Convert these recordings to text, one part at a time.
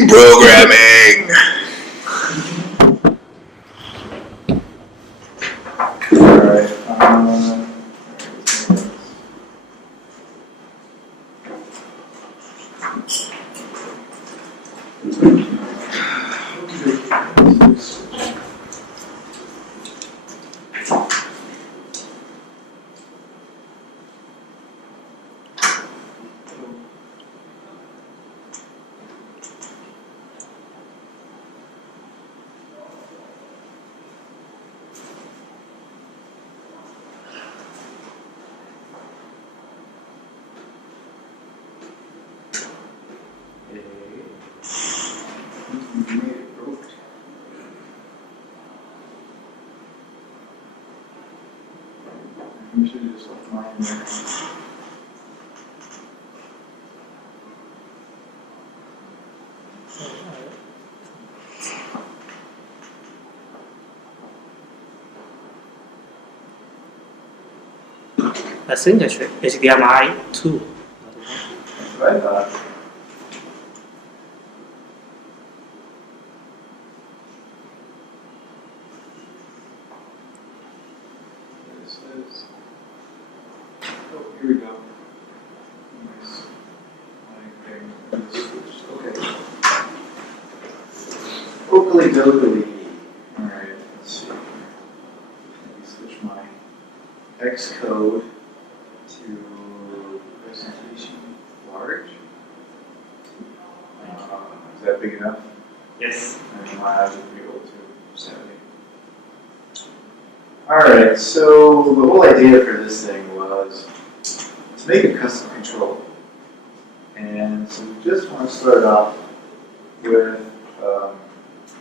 Beginning programming. Alright, you should just like mine there. I think it's HDMI 2. That's what I thought. This is. Oh, here we go. Nice. Okay. Oakley dokley. Alright, let's see. Let me switch my Xcode to presentation large. Is that big enough? Yes. And my eyes would be able to 70. Alright, so the whole idea for this thing was to make a custom control. And so we just want to start off with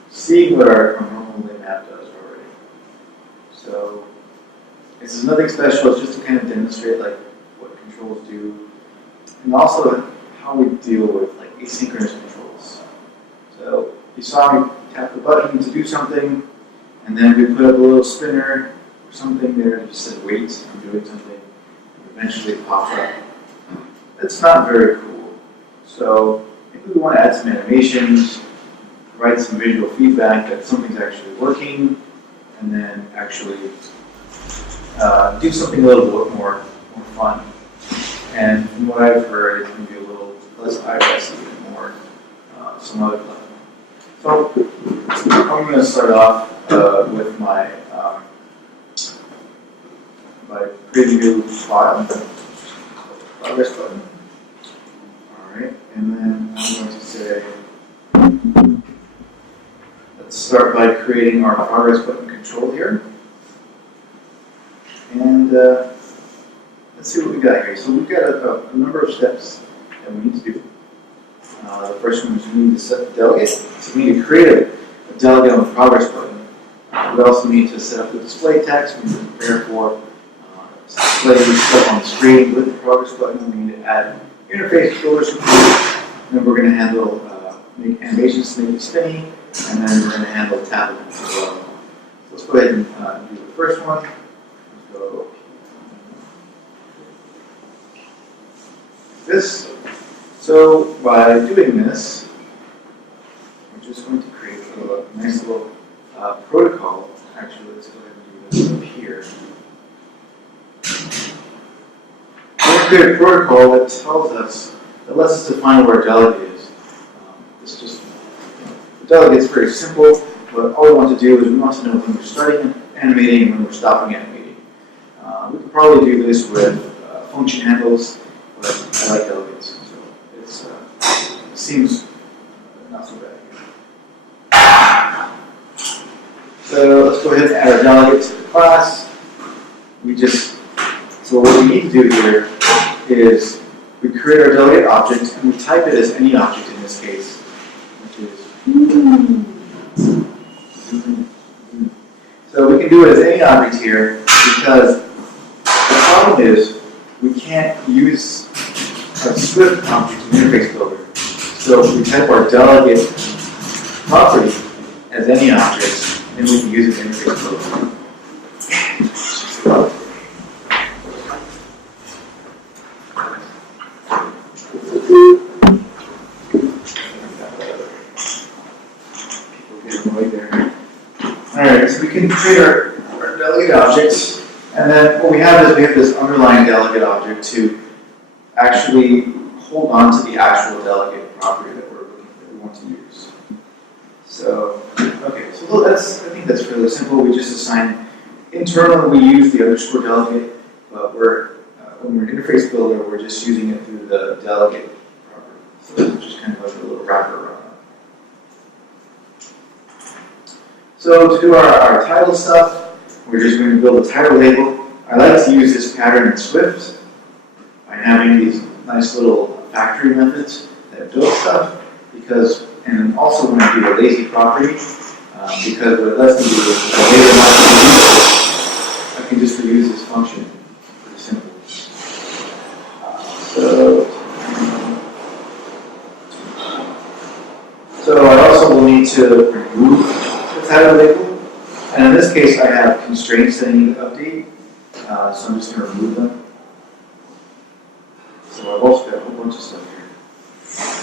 seeing what our normal link map does already. So this is nothing special, it's just to kind of demonstrate like what controls do, and also how we deal with like asynchronous controls. So you saw me tap the button to do something, and then we put up a little spinner or something there that just said wait, I'm doing something, and eventually it pops up. That's not very cool. So maybe we want to add some animations, provide some visual feedback that something's actually working, and then actually do something a little bit more fun. And from what I've heard, it's going to be a little less iOS and more some other platform. So I'm going to start off with my creating a new file, progress button. Alright, and then I'm going to say, let's start by creating our progress button control here. And let's see what we got here. So we've got a number of steps that we need to do. The first one is we need to set the delegate. So we need to create a delegate on the progress button. We also need to set up the display text. We need to prepare for display stuff on the screen with the progress button. We need to add interface filters. And then we're going to handle make animations to make it spinny, and then we're going to handle tapping as well. So let's go ahead and do the first one. Go this. So by doing this, we're just going to create a nice little protocol. Actually, let's go ahead and do this up here. We're going to create a protocol that tells us, that lets us define where our delegate is. It's just, the delegate is very simple, but all we want to do is we want to know when we're starting animating and when we're stopping animating. We could probably do this with function handles, but I like delegates, so it seems not so bad. So let's go ahead and add our delegate to the class. So what we need to do here is we create our delegate object and we type it as any object in this case, which is. So we can do it as any object here because the problem is we can't use a Swift object in interface builder. So if we type our delegate property as any object, then we can use it in interface builder. create our delegate objects, and then what we have is we have this underlying delegate object to actually hold on to the actual delegate property that we want to use. So, okay, so I think that's fairly simple. We just assign internally we use the underscore delegate, but when we're an interface builder, we're just using it through the delegate property. So it's just kind of like a little wrapper around that. So to do our title stuff, we're just going to build a title label. I like to use this pattern in Swift by having these nice little factory methods that build stuff, and also when I do a lazy property, because what it lets me do is if I later want to reuse it, I can just reuse this function. Pretty simple. So I also will need to remove the title label, and in this case I have constraints that I need to update, so I'm just going to remove them. So I've also got a whole bunch of stuff here.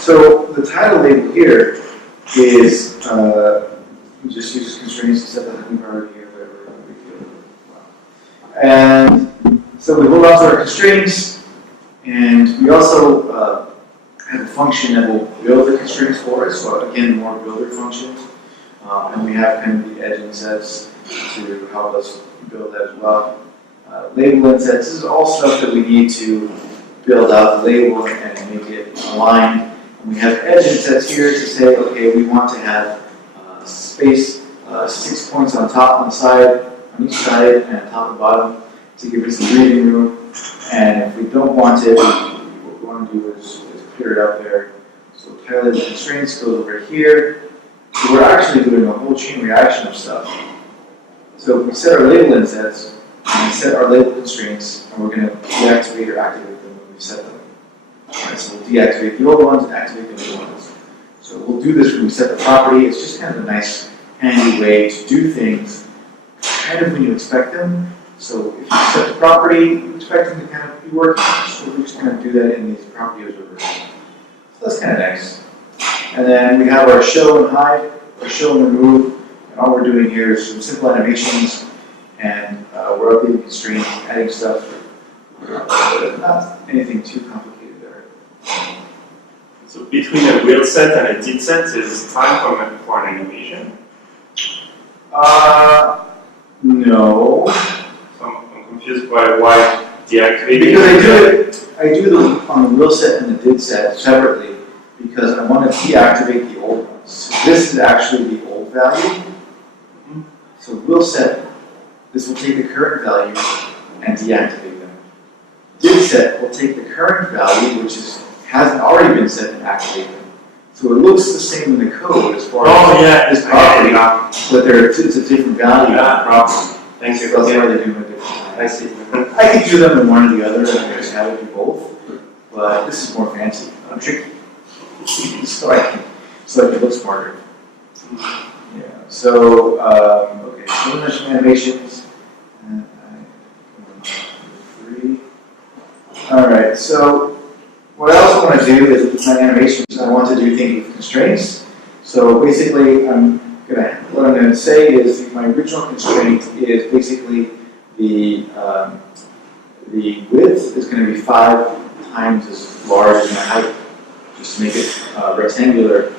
So the title label here is, we just use constraints to set the hunting priority here, whatever we feel. And so we hold on to our constraints, and we also have a function that will build the constraints for us. So again, more builder functions. And we have kind of the edge insets to help us build that as well. Label insets, this is all stuff that we need to build out the label and make it aligned. And we have edge insets here to say, okay, we want to have space, 6 points on top, on the side, on each side, and top and bottom to give it some breathing room. And if we don't want it, what we want to do is clear it up there. So title label constraints goes over here. So we're actually doing a whole chain reaction of stuff. So we set our label insets, and we set our label constraints, and we're going to deactivate or activate them when we set them. Right, so we'll deactivate the old ones and activate the new ones. So we'll do this when we set the property. It's just kind of a nice, handy way to do things kind of when you expect them. So if you set the property, you expect them to kind of be working. So we're just going to do that in these property observers. So that's kind of nice. And then we have our show and hide, our show and remove. And all we're doing here is some simple animations, and we're updating constraints, adding stuff. Not anything too complicated there. So between a will set and a did set, there's time for an animation? No. So I'm confused by why deactivating. Because I do the on the will set and the did set separately because I want to deactivate the old ones. So this is actually the old value. So will set, this will take the current value and deactivate them. Did set will take the current value, which hasn't already been set, and activate them. So it looks the same in the code as far as this property, but it's a different value of the property. Thank you. So that's why they do them at different times. I see. I could do them in one or the other, and I just have it do both. But this is more fancy. I'm tricky. So it looks smarter. Yeah. So okay. So we mentioned animations. And three. All right. So what I also want to do is with my animations, I want to do things with constraints. So basically, what I'm going to say is my original constraint is basically the width is going to be 5 times as large as my height, just to make it rectangular,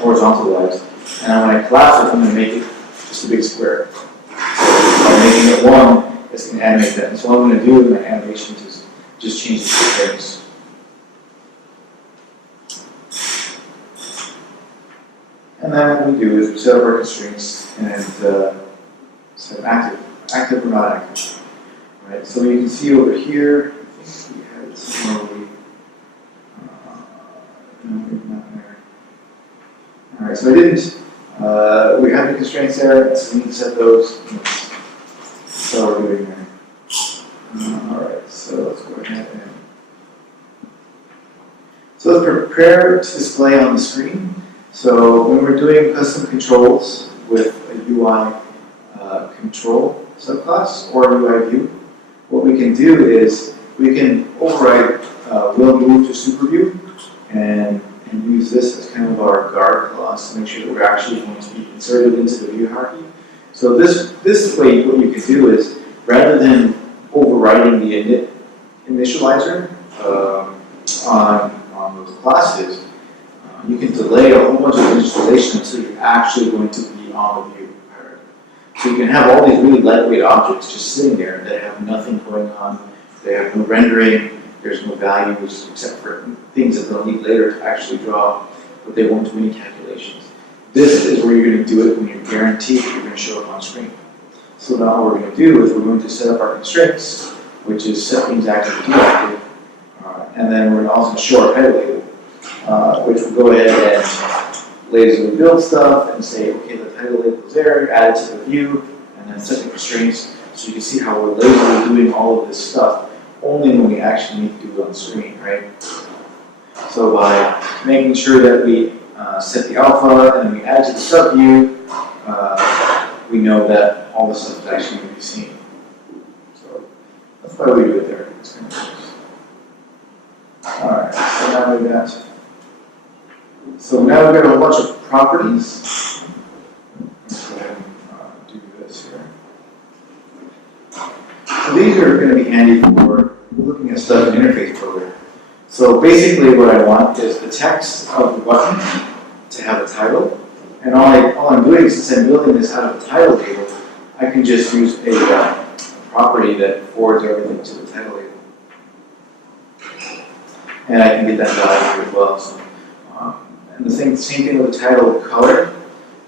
horizontal-wise. And when I collapse it, I'm going to make it just a big square. So by making it 1, it's going to animate that. And so what I'm going to do in my animations is just change the constraints. And then what we do is we set up our constraints and set them active or not active. Right? So you can see over here, I think we had it somewhere where no, maybe not there. All right, so I didn't. We have the constraints there, so we need to set those. That's all we're doing there. All right, so let's go ahead and. So let's prepare to display on the screen. So when we're doing custom controls with a UI control subclass or UI view, what we can do is we can override will move to super view and use this as kind of our guard clause to make sure that we're actually going to be inserted into the view hierarchy. So this way, what you could do is, rather than overriding the initializer on those classes, you can delay a whole bunch of installation until you're actually going to be on the view. So you can have all these really lightweight objects just sitting there that have nothing going on. They have no rendering, there's no values except for things that they'll need later to actually draw, but they won't do any calculations. This is where you're going to do it when you're guaranteed that you're going to show up on screen. So now what we're going to do is we're going to set up our constraints, which is set things active to deactive, and then we're going to also show our title label, which will go ahead and lazily build stuff and say, okay, the title label is there, add it to the view, and then set the constraints so you can see how we're lazily doing all of this stuff only when we actually need to do it on screen, right? So by making sure that we set the alpha and then we add to the subview, we know that all this stuff is actually going to be seen. So that's why we do it there. It's kind of nice. Alright, so now we've got a whole bunch of properties. Let's go ahead and do this here. So these are going to be handy for looking at stuff in interface program. So basically what I want is the text of the button to have a title. And all I'm doing, since I'm building this out of a title table, I can just use a property that forwards everything to the title label. And I can get that value as well. So, and the same thing with the title color.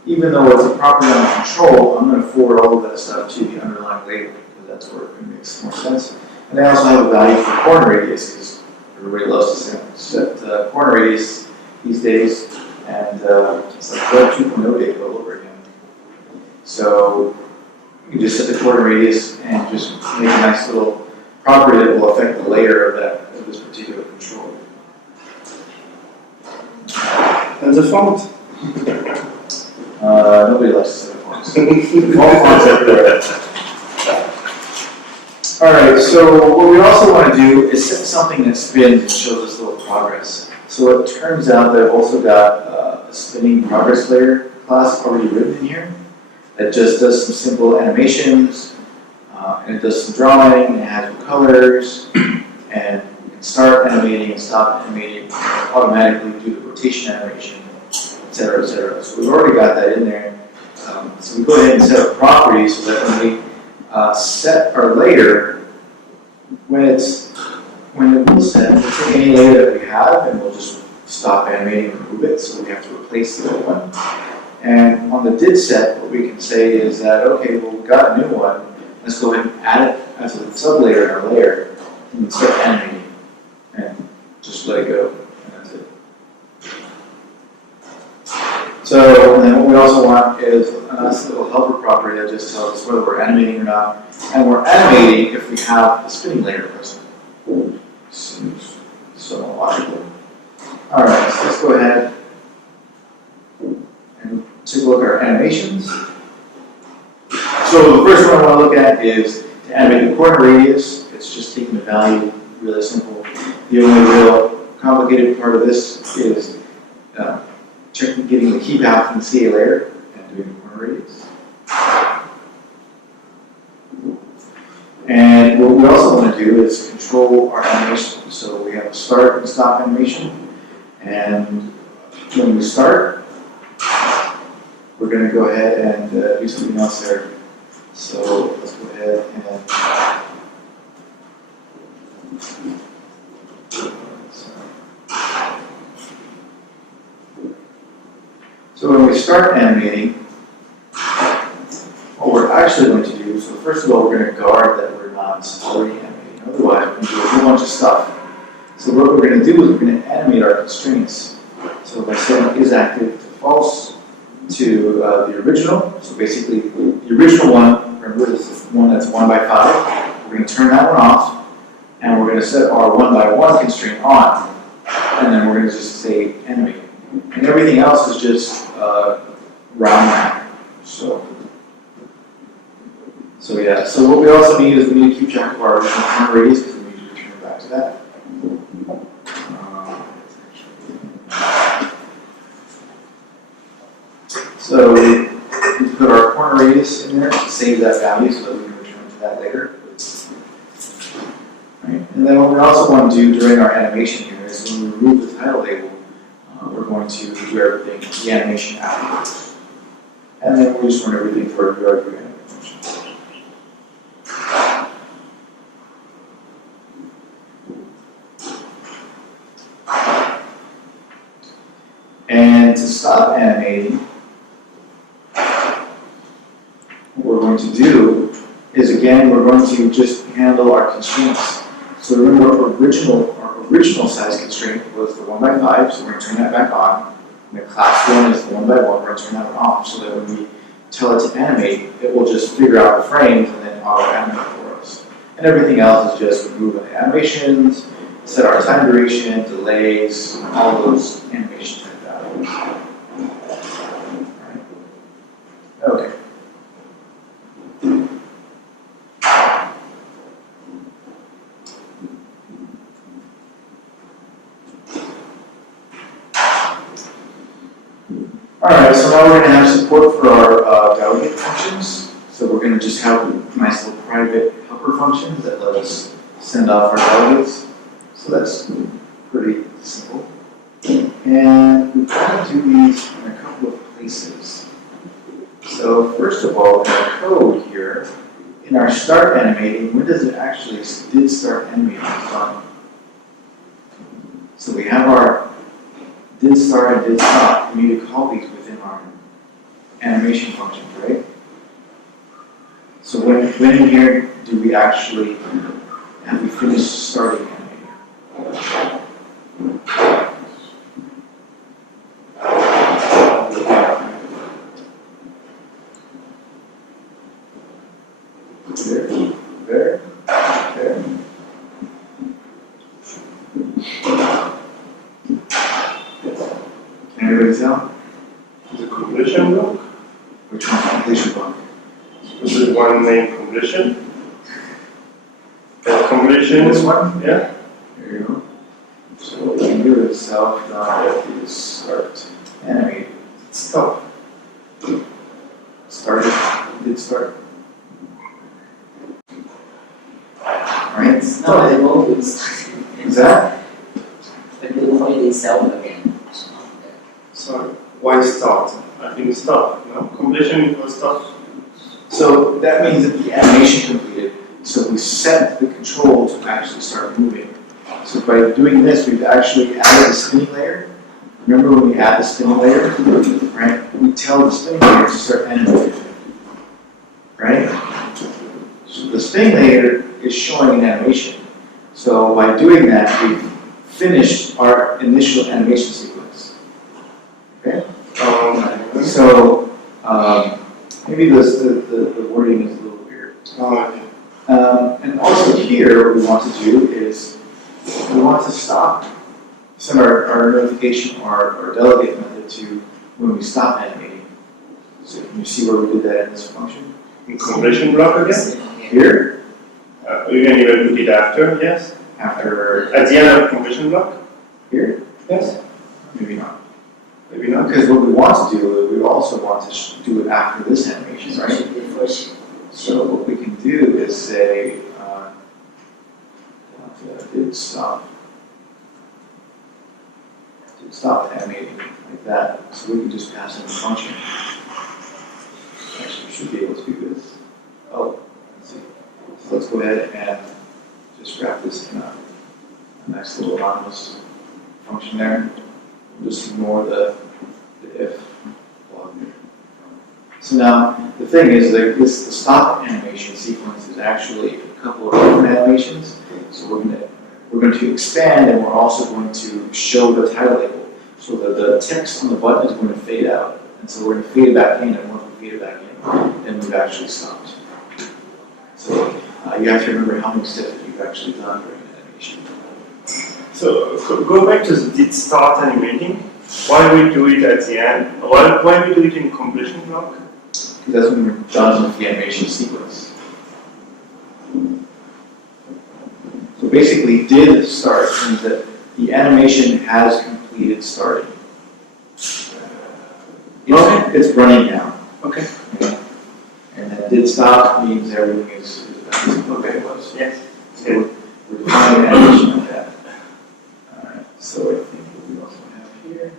Even though it's a property on control, I'm going to forward all of that stuff to the underlying label, because that's where it makes more sense. And I also have a value for corner radius, because everybody loves to set corner radius these days, and it's like Web 2.0 data all over again. So you can just set the corner radius and just make a nice little property that will affect the layer of this particular control. And the font? Nobody likes to set fonts. All fonts are there. Alright, so what we also want to do is set something that spins and shows us a little progress. So it turns out that I've also got a spinning progress layer class already written in here that just does some simple animations, and it does some drawing, and it has colors, and you can start animating and stop animating, and automatically do the rotation animation, etc., etc. So we've already got that in there. So we go ahead and set up properties so that when we set our layer, when it will set, we'll take any layer that we have and we'll just stop animating and remove it, so we have to replace the old one. And on the did set, what we can say is that, okay, well, we've got a new one, let's go ahead and add it as a sub-layer in our layer, and start animating, and just let it go, and that's it. So, and then what we also want is a nice little helper property that just tells us whether we're animating or not. And we're animating if we have the spinning layer present. Seems so logical. Alright, so let's go ahead and take a look at our animations. So the first one I want to look at is to animate the corner radius. It's just taking the value, really simple. The only real complicated part of this is getting the key path from the CA layer and doing the corner radius. And what we also want to do is control our animation. So we have a start and stop animation. And when we start, we're going to go ahead and do something else there. So let's go ahead and so when we start animating, what we're actually going to do, so first of all, we're going to guard that we're not already animating. Otherwise, we're going to do a whole bunch of stuff. So what we're going to do is we're going to animate our constraints. So by setting is active to false to the original, so basically the original one, remember, is the one that's 1 by 5. We're going to turn that one off, and we're going to set our 1 by 1 constraint on, and then we're going to just say animate. And everything else is just round map. So yeah, so what we also need is we need to keep track of our original corner radius because we need to return back to that. So we put our corner radius in there to save that value so that we can return to that later. Right? And then what we also want to do during our animation here is when we remove the title label, we're going to do everything, the animation afterwards. And then we just run everything for a URV animation function. And to stop animating, what we're going to do is, again, we're going to just handle our constraints. So remember, our original size constraint was the 1x5, so we're going to turn that back on. And the class 1 is the 1x1, we're going to turn that one off, so that when we tell it to animate, it will just figure out the frames and then auto-animate for us. And everything else is just remove the animations, set our time duration, delays, all those animation type values. Right. Okay. Alright, so now we're going to have support for our delegate functions. So we're going to just have nice little private helper functions that let us send off our delegates. So that's pretty simple. And we try to do these in a couple of places. So first of all, in our code here, in our start animating, when does it actually did start animating on? So we have our did start and did stop. We need to call these within our animation functions, right? So when in here do we actually have we finished starting animating? There. Can everybody tell? The completion block. Which one? Completion block. This is one named completion. That completion. This one? Yeah. There you go. So what we can do is start animate. Stop. Started. Did start. Right? It's not the mode is Is that? when you find itself again. So why start? I think stop. No, completion equals stop. So that means that the animation completed. So we set the control to actually start moving. So by doing this, we've actually added a spinning layer. Remember when we add the spinning layer, right? We tell the spinning layer to start animating, right? So the spinning layer is showing an animation. So by doing that, we've finished our initial animation sequence. Okay? So maybe the wording is a little weird. And also here, what we want to do is we want to stop, send our notification or our delegate method to when we stop animating. So can you see where we did that in this function? In completion block again? Here, You can even put it after, yes? after At the end of completion block? here, Yes. maybe not. Maybe not. Because what we want to do is we also want to do it after this animation, right? Should be first. So what we can do is say, did stop animating like that. So we can just pass in the function. Actually, we should be able to do this. Oh, let's see. So let's go ahead and just wrap this in a nice little anonymous function there. We'll just ignore the if block there. So now, the thing is that the stop animation sequence is actually a couple of different animations. So we're going to expand, and we're also going to show the title label. So the text on the button is going to fade out. And so we're going to fade it back in, and once we fade it back in, then we've actually stopped. So you have to remember how many steps that you've actually done during the animation. So go back to the did start animating. Why do we do it at the end? Why do we do it in completion block? Because that's when we're done with the animation sequence. So basically, did start means that the animation has completed starting. It's, it's running now. Okay. did stop means everything is back to the way it was. Yes. So we're defining an addition of that. Alright, so I think what we also have here.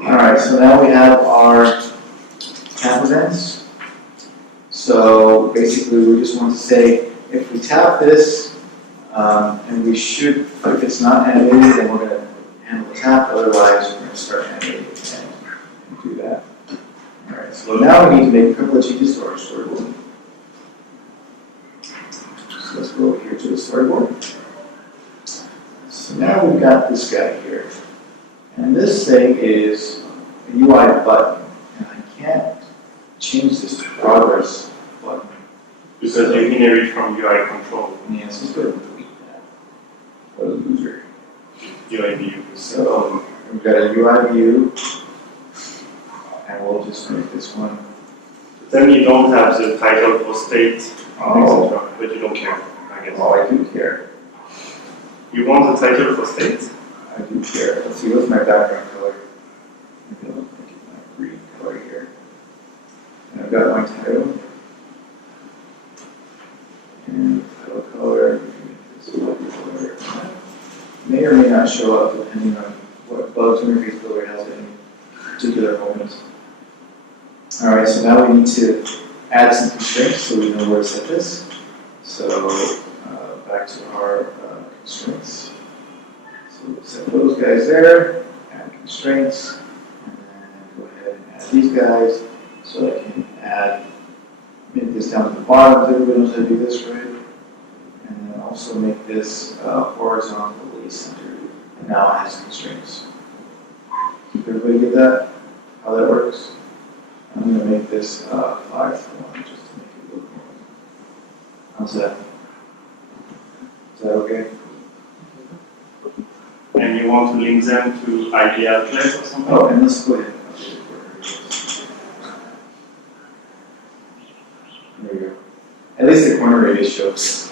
Alright, so now we have our tap events. So basically we just want to say if we tap this, and we should, if it's not animated, then we're going to handle the tap, otherwise we're going to start animating and do that. Alright, so now we need to make a couple of changes to our storyboard. So let's go over here to the storyboard. So now we've got this guy here. And this thing is a UI button. And I can't change this to progress button. Because you inherit from UI control, Yeah, so let's go ahead and delete that. What a loser. UI view. So we've got a UI view. And we'll just make this one. Then you don't have the title for state, Oh. etc. But you don't care, I guess. Oh, I do care. You want the title for state? I do care. Let's see, what's my background color? Maybe I'll make it my green color here. And I've got my title. And title color, we can make this white color. May or may not show up depending on what Bug's interface builder has at any particular moment. Alright, so now we need to add some constraints so we know where to set this. So back to our constraints. So we'll set those guys there, add constraints, and then go ahead and add these guys. So I can add, make this down to the bottom so everybody knows how to do this right. And then also make this horizontally centered. And now it has constraints. Everybody get that? How that works? I'm going to make this 5:1 just to make it look more. How's that? Is that okay? And you want to link them to ID outlet or something? Oh, and let's go ahead and update it for There we go. At least the corner radius shows.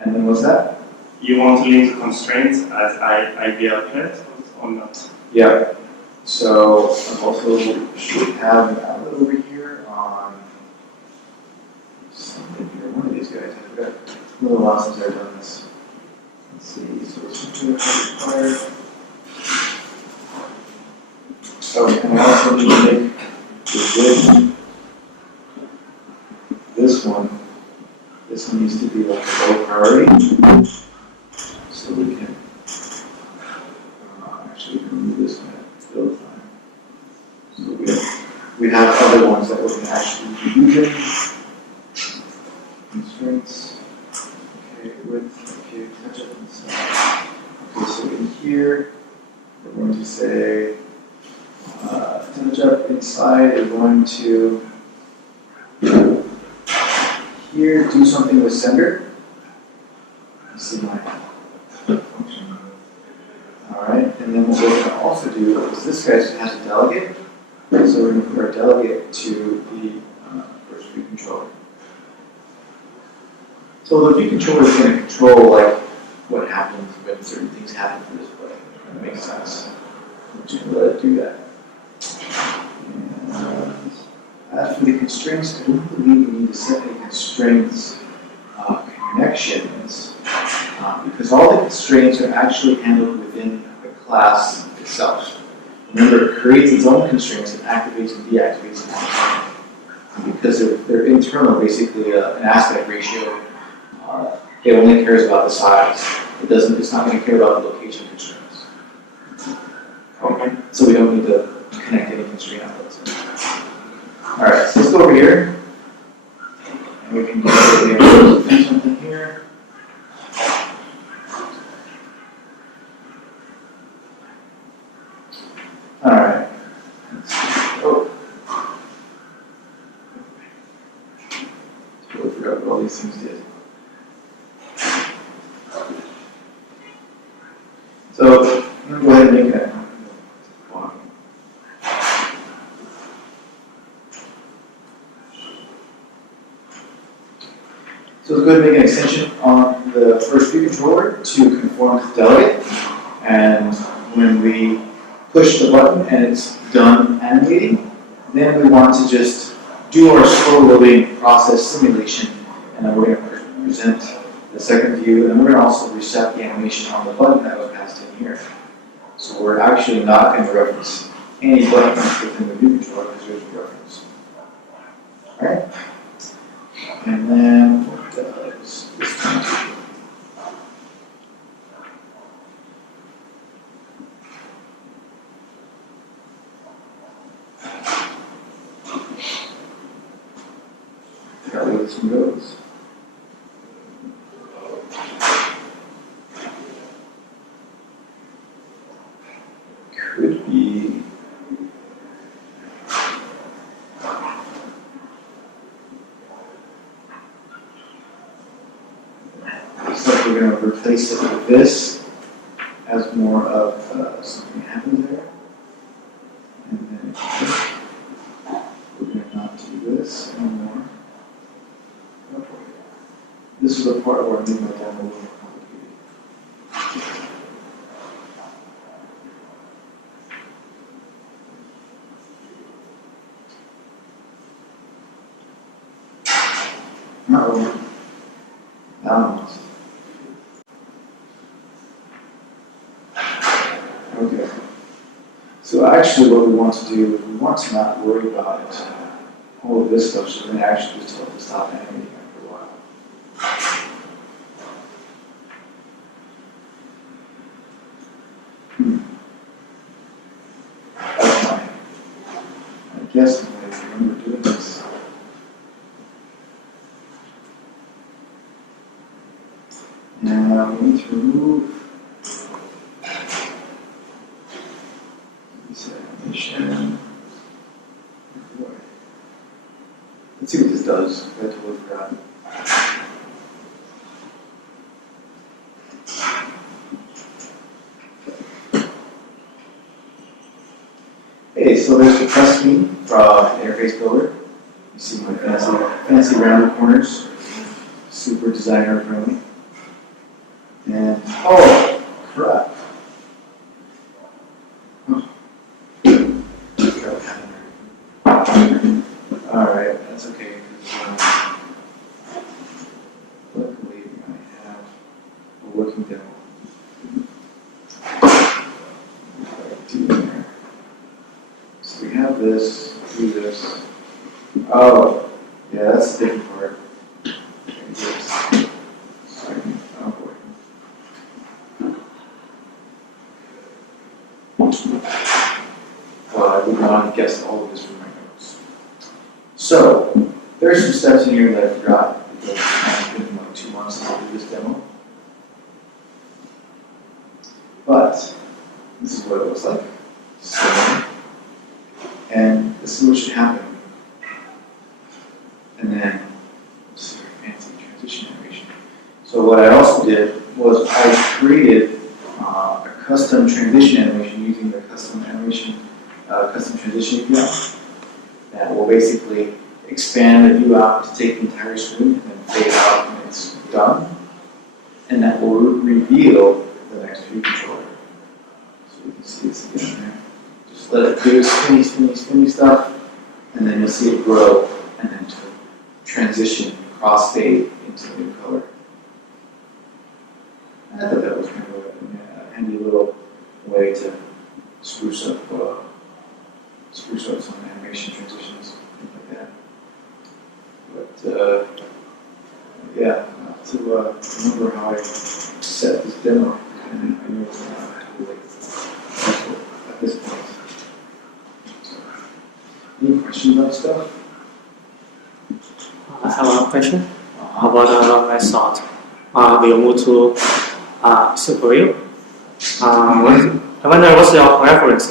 And then what's that? You want to link the constraints as ID outlet or not? Yeah. So I also should have an outlet over here on something here. One of these guys, I forgot. A little while since I've done this. Let's see. So it's required. Oh, and I also need to make the width. This one needs to be like a low priority. So we can actually remove this one at build time. So we have other ones that we can actually be using. Constraints. Okay, width. Okay, touch up inside. Okay, so in here, we're going to say touch up inside is going to here do something with sender. Let's see my function. Alright, and then what we're going to also do is this guy has a delegate. So we're going to put our delegate to the first view controller. So the view controller is going to control like what happens when certain things happen for this play. That makes sense. I'm just going to let it do that. And as for the constraints, I don't believe we need to set any constraints connections because all the constraints are actually handled within the class itself. Remember, it creates its own constraints and activates and deactivates them. Because they're internal, basically an aspect ratio. It only cares about the size. It's not going to care about the location constraints. Okay. So we don't need to connect any constraint outputs. Alright, so let's go over here. And we can do something here. Alright. Oh. Totally forgot what all these things did. So, I'm going to go ahead and make that. So let's go ahead and make an extension on the first view controller to conform to the delegate. And when we push the button and it's done animating. Then we want to just do our slow loading process simulation, and then we're going to present the second view, and then we're going to also reset the animation on the button that was passed in here. So we're actually not going to reference any buttons within the view controller because there's a reference. Alright? And then what does this one do? How this one goes. Could be looks like we're going to replace it with this as more of something happens there. And then we're going to not do this anymore. This is the part where I made my demo a little more complicated. Uh-oh. Almost. Okay. So actually what we want to do is we want to not worry about all of this stuff, so we're going to actually just tell it to stop animating after a while. That's fine. I guess I remember doing this. Now we need to remove this animation. Boy. Let's see what this does. I totally forgot. Hey, so there's the press me from Interface Builder. You see my fancy rounded corners. Super designer friendly. And, oh, crap. Alright, that's okay. Luckily, I have a working demo. So we have this, do this. Oh, yeah, that's the different part. Oh boy. Well, I would want to guess all of this from my notes. So, there's some steps in here that I forgot because it's been like 2 months since I did this demo. But, this is what it looks like. So, and this is what should happen. And then, let's see, fancy transition animation. So what I also did was I created a custom transition animation using the custom transition API that will basically expand the view out to take the entire screen and then fade out when it's done. And that will reveal the next view controller. So you can see this again there. Just let it do spinny stuff, and then you'll see it grow, and then to transition cross-fade into the new color. I thought that was kind of a handy little way to spruce up some animation transitions, things like that. But yeah, I have to remember how I set this demo, and I know it's not really useful at this point. So, any questions about stuff? I have one question about my thought. We'll move to Super View. I wonder what's your preference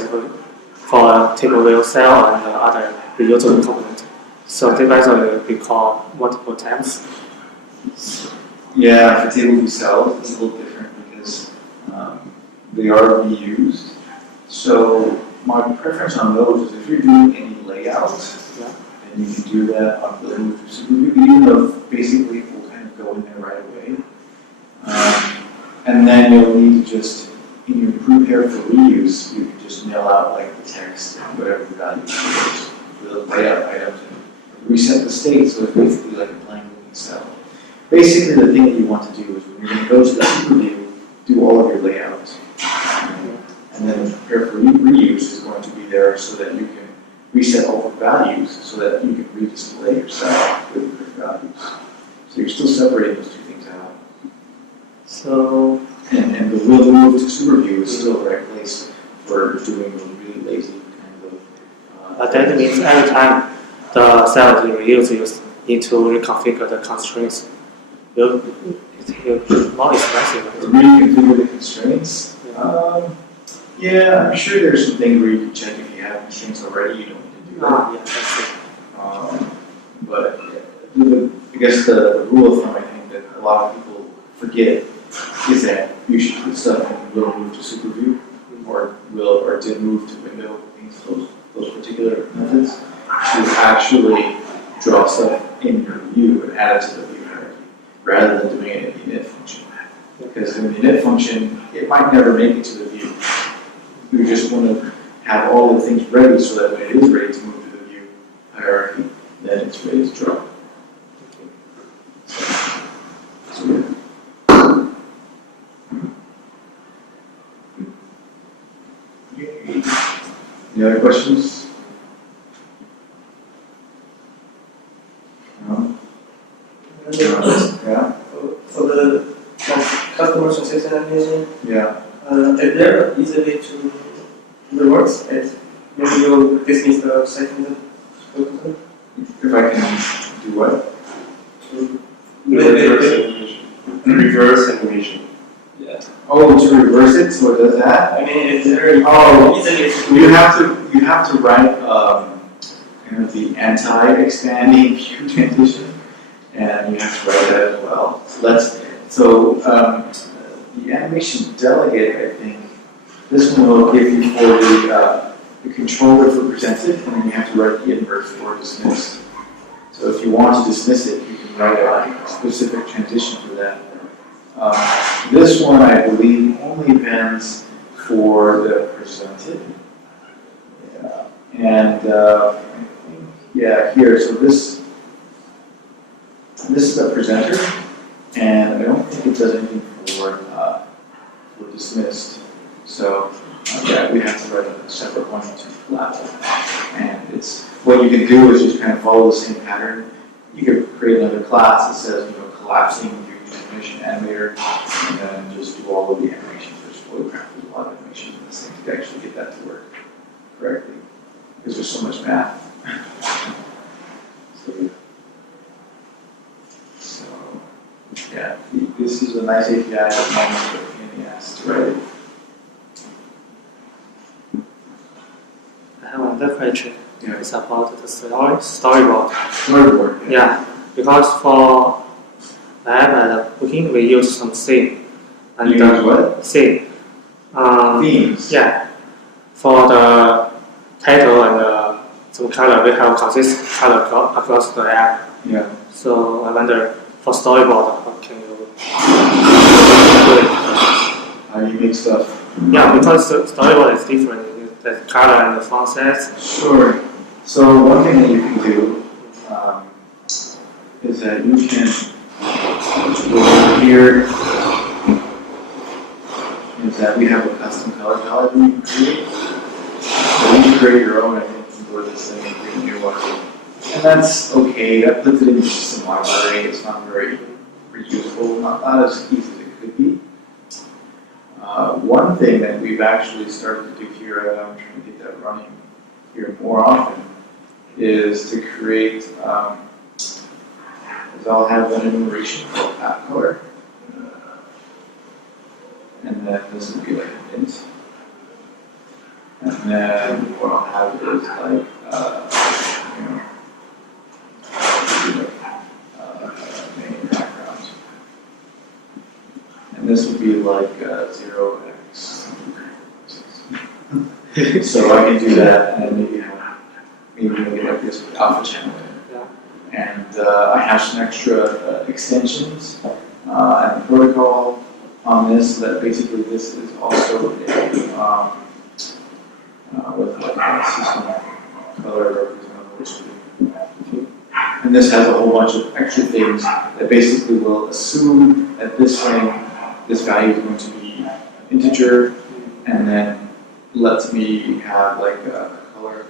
for table view cell and other reusable component. So device will be called multiple times. Yeah, for table view cells, it's a little different because they are reused. So my preference on those is if you're doing any layout, and you can do that on the Super View, even though basically it will kind of go in there right away. And then you'll need to just, in your prepare for reuse, you can just nail out the layout items and reset the state, so it's basically like a blank moving cell. Basically, the thing that you want to do is when you're going to go to the super view, do all of your layouts. And then prepare for reuse is going to be there so that you can reset all the values so that you can redisplay your cell with different values. So you're still separating those two things out. So, And the will move to super view is still the right place for doing those really lazy kind of. but that means every time the cell is reused, you need to reconfigure the constraints. It's more expensive. Reconfigure the constraints. Yeah, I'm sure there's some things where you can check if you have constraints already. You don't need to do that. Yeah, that's it. But I guess the rule of thumb I think that a lot of people forget is that you should put stuff in will move to super view or did move to window things, those particular methods to actually draw stuff in your view and add it to the view hierarchy rather than doing it in the init function. Because in the init function, it might never make it to the view. You just want to have all the things ready so that when it is ready to move to the view hierarchy, then it's ready to draw. So yeah. Any other questions? No? Yeah? For the customer success engineering, Yeah. is there easy way to reverse it? Maybe you dismiss the second person? If I can do what? Reverse animation. Yeah. Oh, to reverse it, so it does that? I mean, is there Oh, easy way to you have to write kind of the anti-expanding view transition, and you have to write that as well. So the animation delegate, I think, this one will give you for the controller for presented, and then you have to write the inverse for dismissed. So if you want to dismiss it, you can write a specific transition for that. This one, I believe, only bends for the presented. Yeah. And I think, yeah, here, so this is the presenter, and I don't think it does anything for dismissed. So yeah, we have to write a separate one to level. And it's what you can do is just kind of follow the same pattern. You could create another class that says, collapsing view animation animator, and then just do all of the animations. There's photograph, there's a lot of animations in this thing to actually get that to work correctly. Because there's so much math. So yeah, this is a nice API at the moment, but maybe has to write it. I have another question. Yeah. It's about the storyboard. Storyboard. Yeah, because for lab and booking, we use some scene. And You use what? Scene. Themes. Yeah. For the title and some color, we have consistent color across the app. Yeah. So I wonder, for storyboard, how can you do it? How you make stuff. Yeah, because the storyboard is different. The color and the font size. Sure. So one thing that you can do is that you can go over here. Is that we have a custom color palette that you can create. So you can create your own. I think you can go to this thing and create a new one. And that's okay. That puts it in the system library. It's not very reusable. Not as easy as it could be. One thing that we've actually started to do here, and I'm trying to get that running here more often, is to create, I'll have an enumeration called app color. And then this would be like an int. And then what I'll have is like, main background. And this would be like 0x. So I can do that and maybe make it like this with alpha channel. Yeah. And I have some extra extensions and protocol on this, so that basically this is also a with like a system color representable. And this has a whole bunch of extra things that basically will assume that this value is going to be an integer, and then lets me have like a color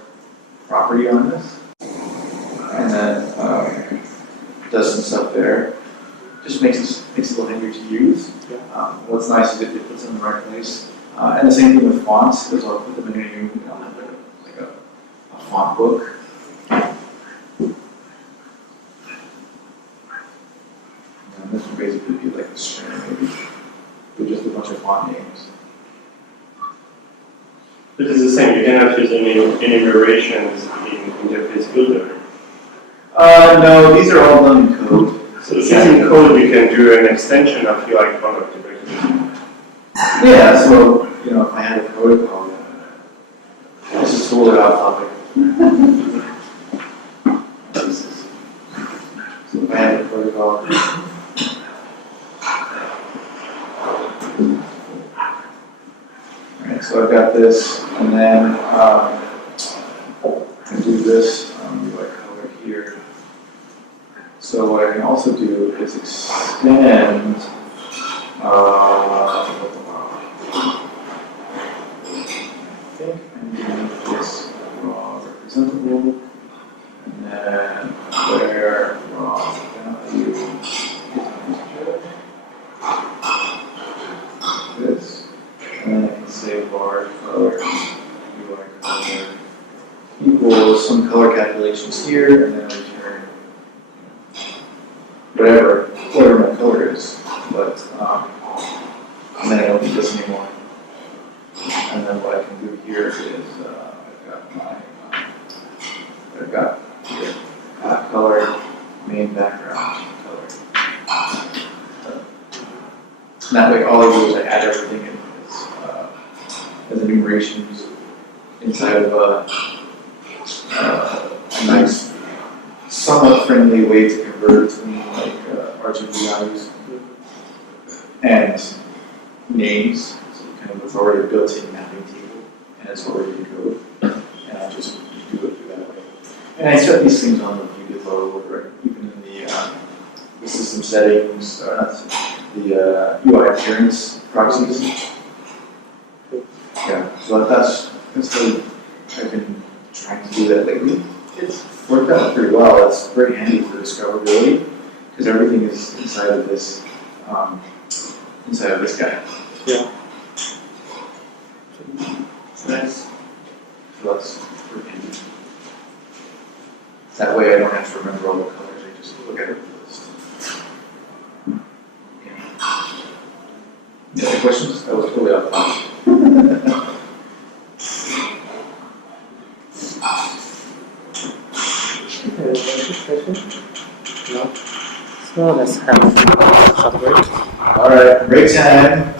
property on this. And then does some stuff there. Just makes it a little handier to use. What's nice is it puts them in the right place. And the same thing with fonts, because I'll put them in a new, like a font book. And this would basically be like a string, maybe, with just a bunch of font names. But it's the same, you cannot use any variations in interface builder. No, these are all done in code. So since in code you can do an extension of your product directly. Yeah, so, if I had a protocol, this is totally off topic. So if I had a protocol, alright, so I've got this, and then I do this, do like color here. So what I can also do is extend I think I'm going to make this raw representable, and then where raw value is this, and then I can say var color, UI color equals some color calculations here, and then I return whatever my color is, but and then I don't need this anymore. And then what I can do here is I've got here path color, main background color. And that way all I do is I add everything in as enumerations inside of a nice, somewhat friendly way to convert between like RGB values and names. So kind of it's already a built-in mapping table, and it's already in code, and I just do it through that way. And I set these things on the view flow, right? Even in the system settings, the UI appearance proxies. Yeah, so that's how I've been trying to do that lately. It's worked out pretty well. It's very handy for discoverability because everything is inside of this guy. Yeah. Nice. So that's pretty handy. That way I don't have to remember all the colors. I just look at it list. Any other questions? That was totally off topic. No. So let's have a short break. All right, break time.